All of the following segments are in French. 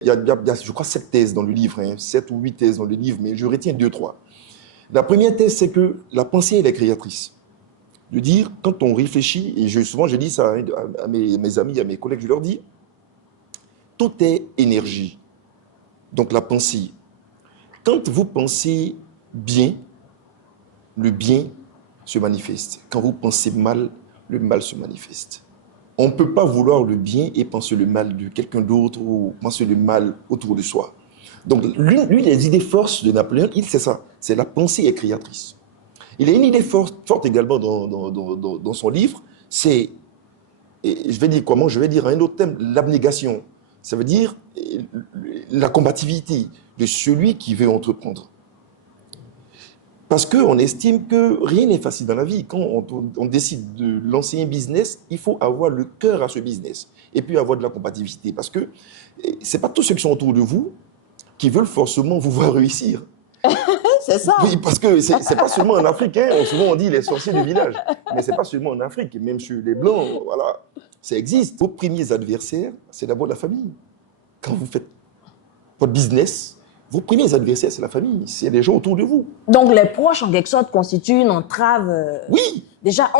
Je crois, 7 thèses dans le livre, hein, 7 ou 8 thèses dans le livre, mais je retiens deux, trois. La première thèse, c'est que la pensée, elle est créatrice. De dire, quand on réfléchit, et souvent je dis ça à mes amis, à mes collègues, je leur dis, tout est énergie. Donc la pensée. Quand vous pensez bien, le bien se manifeste. Quand vous pensez mal, le mal se manifeste. On ne peut pas vouloir le bien et penser le mal de quelqu'un d'autre ou penser le mal autour de soi. Donc, l'une des idées forces de Napoléon, c'est ça, c'est la pensée est créatrice. Il a une idée forte également dans son livre, c'est, et je vais dire comment, je vais dire un autre thème, l'abnégation. Ça veut dire la combativité de celui qui veut entreprendre. Parce qu'on estime que rien n'est facile dans la vie. Quand on décide de lancer un business, il faut avoir le cœur à ce business et puis avoir de la combativité. Parce que ce n'est pas tous ceux qui sont autour de vous qui veulent forcément vous voir réussir. C'est ça. Oui, parce que ce n'est pas seulement en Afrique. Hein. Souvent, on dit les sorciers du village. Mais ce n'est pas seulement en Afrique. Même chez les Blancs, voilà, ça existe. Vos premiers adversaires, c'est d'abord la famille. Quand vous faites votre business, vos premiers adversaires, c'est la famille. C'est les gens autour de vous. Donc, les proches, en quelque sorte, constituent une entrave. Oui. Déjà,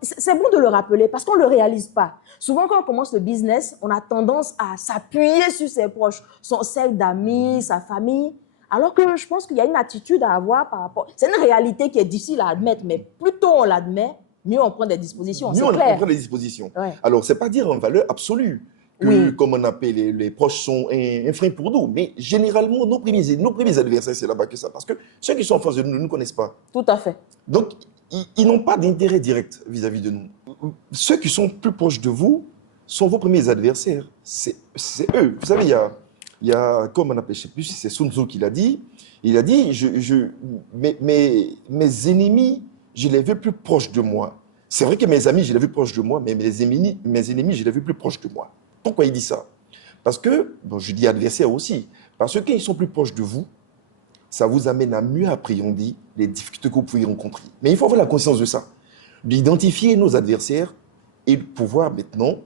c'est bon de le rappeler parce qu'on ne le réalise pas. Souvent, quand on commence le business, on a tendance à s'appuyer sur ses proches, son cercle d'amis, sa famille. Alors que je pense qu'il y a une attitude à avoir par rapport... C'est une réalité qui est difficile à admettre, mais plus tôt on l'admet, mieux on prend des dispositions. Mieux on prend des dispositions. Ouais. Alors, ce n'est pas dire en valeur absolue que, comme on appelle, les proches sont un frein pour nous. Mais généralement, nos premiers adversaires, c'est là-bas que ça. Parce que ceux qui sont en face de nous ne nous connaissent pas. Tout à fait. Donc, ils n'ont pas d'intérêt direct vis-à-vis de nous. Ceux qui sont plus proches de vous sont vos premiers adversaires. C'est eux. Vous savez, il y a, comme on appelle, je ne sais plus si c'est Sun Tzu qui l'a dit, il a dit, mes ennemis, je les veux plus proches de moi. C'est vrai que mes amis, je les veux proches de moi, mais mes ennemis, je les veux plus proches de moi. Pourquoi il dit ça? Parce que, bon, je dis adversaire aussi, parce que quand ils sont plus proches de vous, ça vous amène à mieux appréhender les difficultés que vous pouvez rencontrer. Mais il faut avoir la conscience de ça, d'identifier nos adversaires et de pouvoir maintenant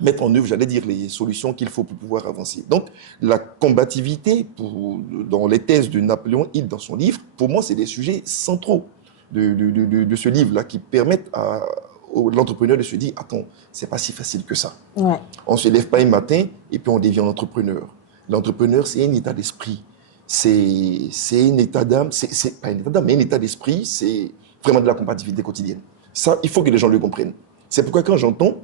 mettre en œuvre, j'allais dire, les solutions qu'il faut pour pouvoir avancer. Donc, la combativité, dans les thèses de Napoléon Hill dans son livre, pour moi, c'est des sujets centraux de ce livre-là qui permettent à l'entrepreneur de se dire, attends, c'est pas si facile que ça. Ouais. On ne se lève pas un matin et puis on devient entrepreneur. L'entrepreneur, c'est un état d'esprit. C'est un état d'âme, c'est pas un état d'âme, mais un état d'esprit, c'est vraiment de la compatibilité quotidienne. Ça, il faut que les gens le comprennent. C'est pourquoi quand j'entends